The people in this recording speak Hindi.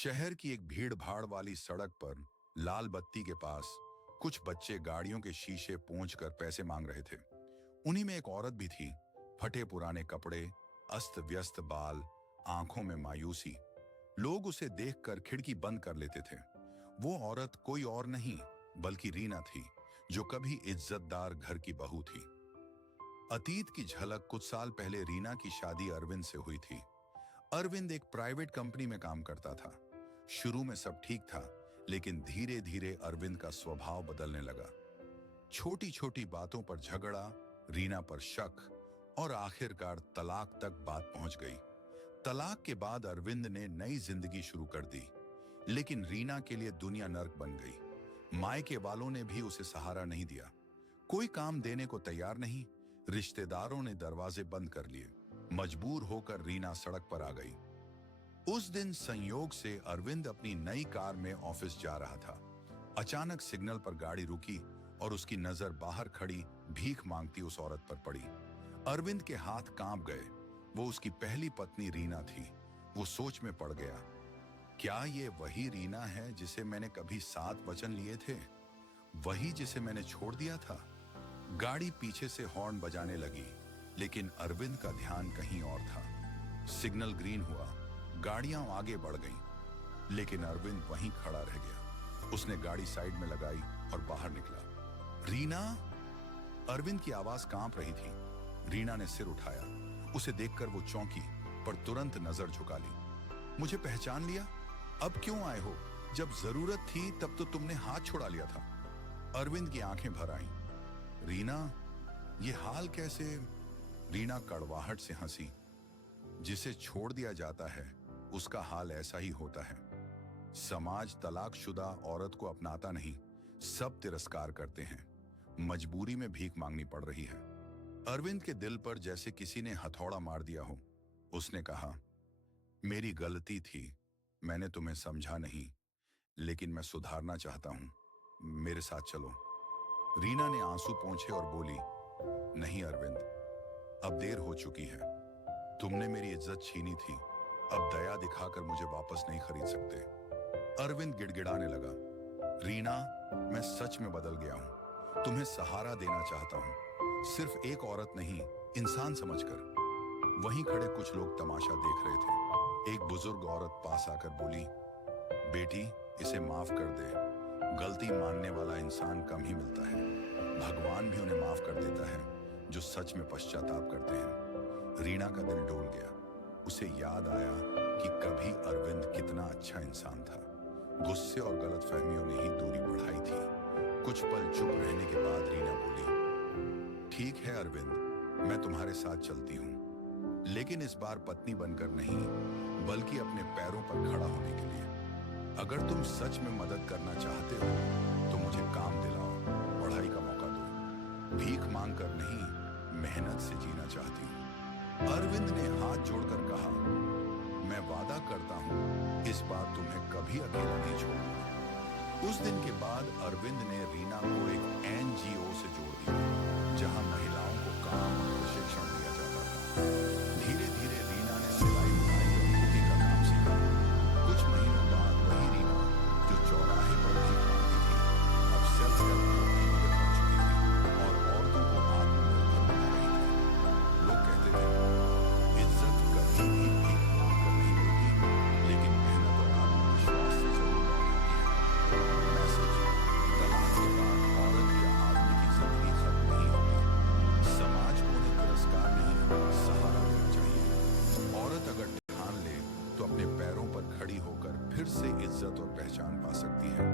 शहर की एक भीड़ भाड़ वाली सड़क पर लाल बत्ती के पास कुछ बच्चे गाड़ियों के शीशे पोंछकर पैसे मांग रहे थे। उन्हीं में एक औरत भी थी। फटे पुराने कपड़े, अस्त व्यस्त बाल, आंखों में मायूसी। लोग उसे देखकर खिड़की बंद कर लेते थे। वो औरत कोई और नहीं बल्कि रीना थी, जो कभी इज्जतदार घर की बहू थी। अतीत की झलक। कुछ साल पहले रीना की शादी अरविंद से हुई थी। अरविंद एक प्राइवेट कंपनी में काम करता था। शुरू में सब ठीक था, लेकिन धीरे धीरे अरविंद का स्वभाव बदलने लगा। छोटी छोटी बातों पर झगड़ा, रीना पर शक और आखिरकार तलाक तक बात पहुंच गई। तलाक के बाद अरविंद ने नई जिंदगी शुरू कर दी, लेकिन रीना के लिए दुनिया नर्क बन गई। मायके वालों ने भी उसे सहारा नहीं दिया, कोई काम देने को तैयार नहीं। रिश्तेदारों ने दरवाजे बंद कर लिए। मजबूर होकर रीना सड़क पर आ गई। उस दिन संयोग से अरविंद अपनी नई कार में ऑफिस जा रहा था। अचानक सिग्नल पर गाड़ी रुकी और उसकी नजर बाहर खड़ी भीख मांगती उस औरत पर पड़ी। अरविंद के हाथ कांप गए। वो उसकी पहली पत्नी रीना थी। वो सोच में पड़ गया, क्या ये वही रीना है जिसे मैंने कभी 7 वचन लिए थे? वही जिसे मैंने छोड़ दिया था? गाड़ी पीछे से हॉर्न बजाने लगी, लेकिन अरविंद का ध्यान कहीं और था। सिग्नल ग्रीन हुआ, गाड़ियां आगे बढ़ गईं, लेकिन अरविंद वहीं खड़ा रह गया। उसने गाड़ी साइड में लगाई और बाहर निकला। रीना! अरविंद की आवाज कांप रही थी। रीना ने सिर उठाया। उसे देखकर वो चौंकी, पर तुरंत नजर झुका ली। मुझे पहचान लिया? अब क्यों आए हो? जब जरूरत थी तब तो तुमने हाथ छुड़ा लिया था। अरविंद की आंखें भर आईं। रीना, ये हाल कैसे? रीना कड़वाहट से हंसी। जिसे छोड़ दिया जाता है उसका हाल ऐसा ही होता है। समाज तलाकशुदा औरत को अपनाता नहीं, सब तिरस्कार करते हैं। मजबूरी में भीख मांगनी पड़ रही है। अरविंद के दिल पर जैसे किसी ने हथौड़ा मार दिया हो। उसने कहा, मेरी गलती थी, मैंने तुम्हें समझा नहीं, लेकिन मैं सुधारना चाहता हूं। मेरे साथ चलो। रीना ने आंसू पोंछे और बोली, नहीं अरविंद, अब देर हो चुकी है। तुमने मेरी इज्जत छीनी थी, अब दया दिखाकर मुझे वापस नहीं खरीद सकते। अरविंद गिड़गिड़ाने लगा, रीना, मैं सच में बदल गया हूं। तुम्हें सहारा देना चाहता हूं, सिर्फ एक औरत नहीं, इंसान समझकर। वहीं खड़े कुछ लोग तमाशा देख रहे थे। एक बुजुर्ग औरत पास आकर बोली, बेटी, इसे माफ कर दे। गलती मानने वाला इंसान कम ही मिलता है। भगवान भी उन्हें माफ कर देता है जो सच में पश्चाताप करते हैं। रीना का दिल डोल गया। उसे याद आया कि कभी अरविंद कितना अच्छा इंसान था। गुस्से और गलतफहमियों ने ही दूरी बढ़ाई थी। कुछ पल चुप रहने के बाद रीना बोली, ठीक है अरविंद, मैं तुम्हारे साथ चलती हूँ, लेकिन इस बार पत्नी बनकर नहीं, बल्कि अपने पैरों पर खड़ा होने के लिए। अगर तुम सच में मदद करना चाहते हो तो मुझे काम दिलाओ, पढ़ाई का मौका दो। भीख मांगकर नहीं, मेहनत से जीना चाहती हूँ। अरविंद ने हाथ जोड़कर कहा, मैं वादा करता हूँ इस बार तुम्हें कभी अकेला नहीं छोड़ूंगा। उस दिन के बाद अरविंद ने रीना को एक एनजीओ से जोड़ दिया, जहां महिलाओं को काम और प्रशिक्षण दिया जाता था। धीरे धीरे रीना ने सिलाई बुनाई और कुकिंग का काम सीखा। कुछ महीनों बाद वही रीना जो चौराहे पर भीख मांगती थी, अब सेल्फ हेल्प ग्रुप की लीडर बन चुकी थी और औरतों को आत्मनिर्भर बना रही थी। लोग कहते थे, इज्जत कभी भी भीख मांगकर नहीं मिलती, लेकिन मेहनत और आत्मविश्वास से जरूर मिलती है। मैसेज, तलाक के बाद औरत या आदमी की जिंदगी खत्म नहीं होती। समाज को उन्हें तिरस्कार नहीं, सहारा देना चाहिए। औरत अगर ठान ले तो अपने पैरों पर खड़ी होकर फिर से इज्जत और पहचान पा सकती है।